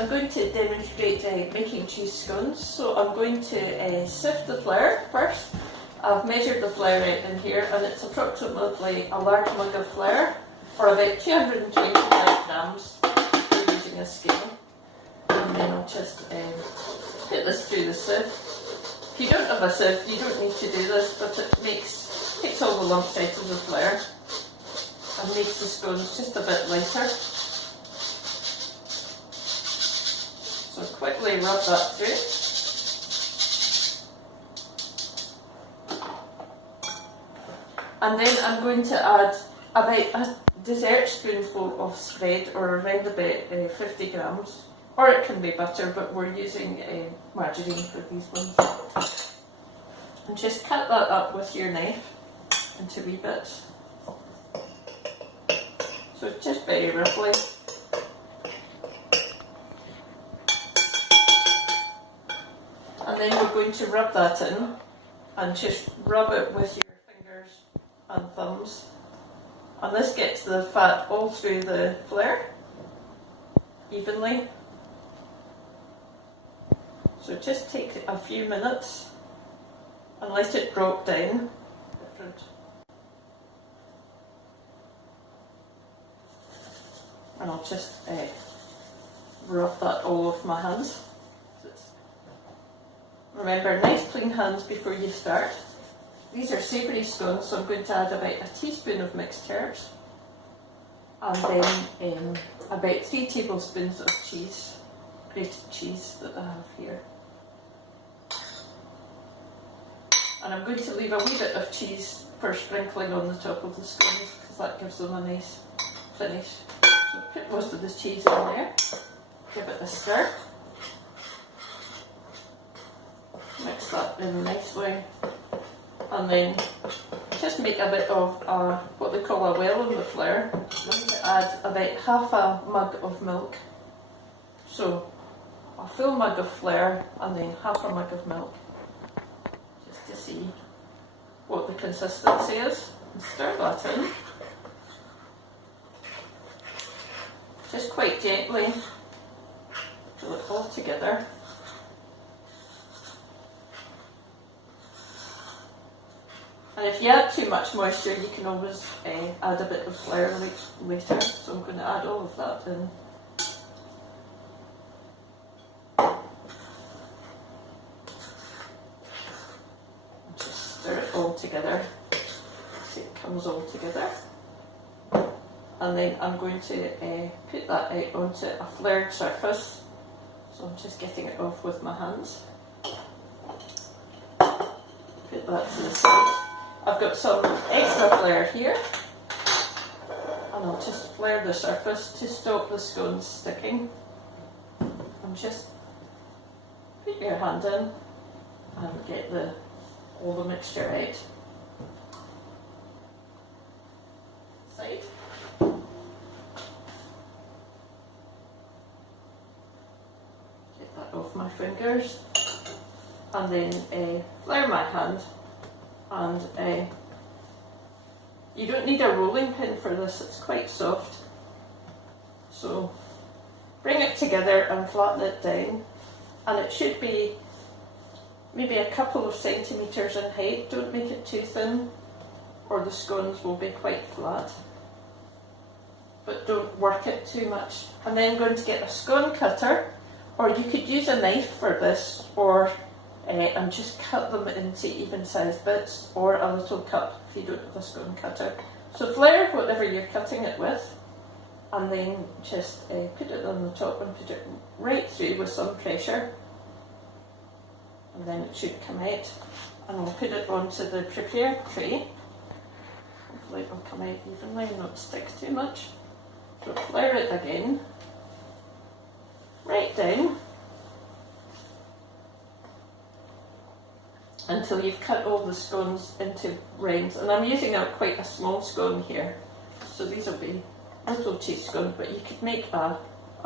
I'm going to demonstrate making cheese scones. So I'm going to sift the flour first. I've measured the flour out in here, and it's approximately a large mug of flour, or about 225 grams if you're using a scale. And then I'll just put this through the sieve. If you don't have a sieve, you don't need to do this, but it takes all the lumps out of the flour and makes the scones just a bit lighter. So quickly rub that through. And then I'm going to add about a dessert spoonful of spread, or around about 50 grams. Or it can be butter, but we're using margarine for these ones. And just cut that up with your knife into wee bits. So just very roughly. And then we're going to rub that in, and just rub it with your fingers and thumbs. And this gets the fat all through the flour evenly. So just take a few minutes and let it drop down. And I'll just rub that all over my hands. Remember, nice clean hands before you start. These are savoury scones, so I'm going to add about a teaspoon of mixed herbs, and then about 3 tablespoons of cheese, grated cheese that I have here. And I'm going to leave a wee bit of cheese for sprinkling on the top of the scones, because that gives them a nice finish. So put most of the cheese in there, give it a stir, mix that in nicely, and then just make a bit of what they call a well in the flour. I'm going to add about half a mug of milk. So a full mug of flour and then half a mug of milk, just to see what the consistency is, and stir that in. Just quite gently till it's all together. And if you add too much moisture, you can always add a bit of flour later. So I'm going to add all of that in. And just stir it all together so it comes all together. And then I'm going to put that out onto a floured surface. So I'm just getting it off with my hands. Put that to the side. I've got some extra flour here, and I'll just flour the surface to stop the scones sticking. And just put your hand in and get all the mixture out. Side. Get that off my fingers, and then flour my hand. And you don't need a rolling pin for this, it's quite soft. So bring it together and flatten it down, and it should be maybe a couple of centimetres in height. Don't make it too thin or the scones will be quite flat, but don't work it too much. And then I'm going to get a scone cutter, or you could use a knife for this, or and just cut them into even sized bits, or a little cup if you don't have a scone cutter. So flour whatever you're cutting it with, and then just put it on the top and put it right through with some pressure, and then it should come out. And I'll put it onto the prepared tray. Hopefully it will come out evenly and not stick too much. So flour it again, right down, until you've cut all the scones into rounds. And I'm using quite a small scone here, so these will be little cheese scones, but you could make a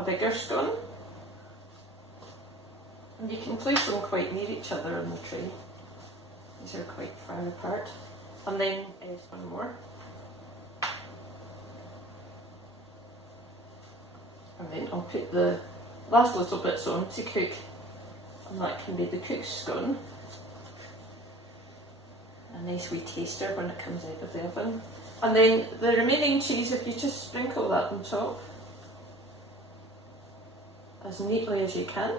bigger scone. And you can place them quite near each other on the tray. These are quite far apart. And then one more. And then I'll put the last little bits on to cook, and that can be the cooked scone. A nice wee taster when it comes out of the oven. And then the remaining cheese, if you just sprinkle that on top as neatly as you can.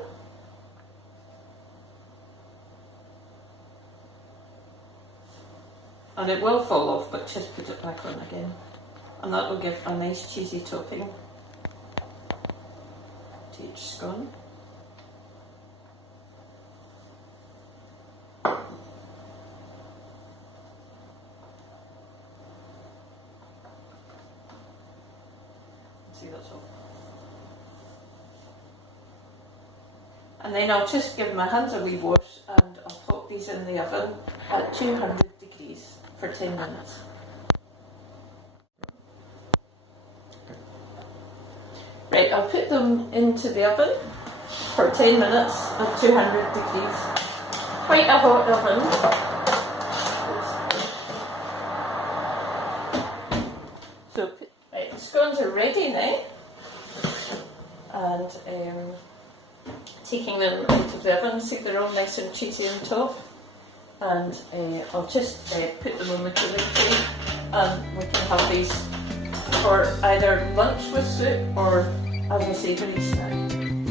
And it will fall off, but just put it back on again. And that will give a nice cheesy topping to each scone. See, that's all. And then I'll just give my hands a wee wash, and I'll pop these in the oven at 200 degrees for 10 minutes. Right, I'll put them into the oven for 10 minutes at 200 degrees. Quite a hot oven. So, right, the scones are ready now. And taking them out of the oven, see they're all nice and cheesy on top. And I'll just put them on the cooling tray, and we can have these for either lunch with soup or as a savoury snack.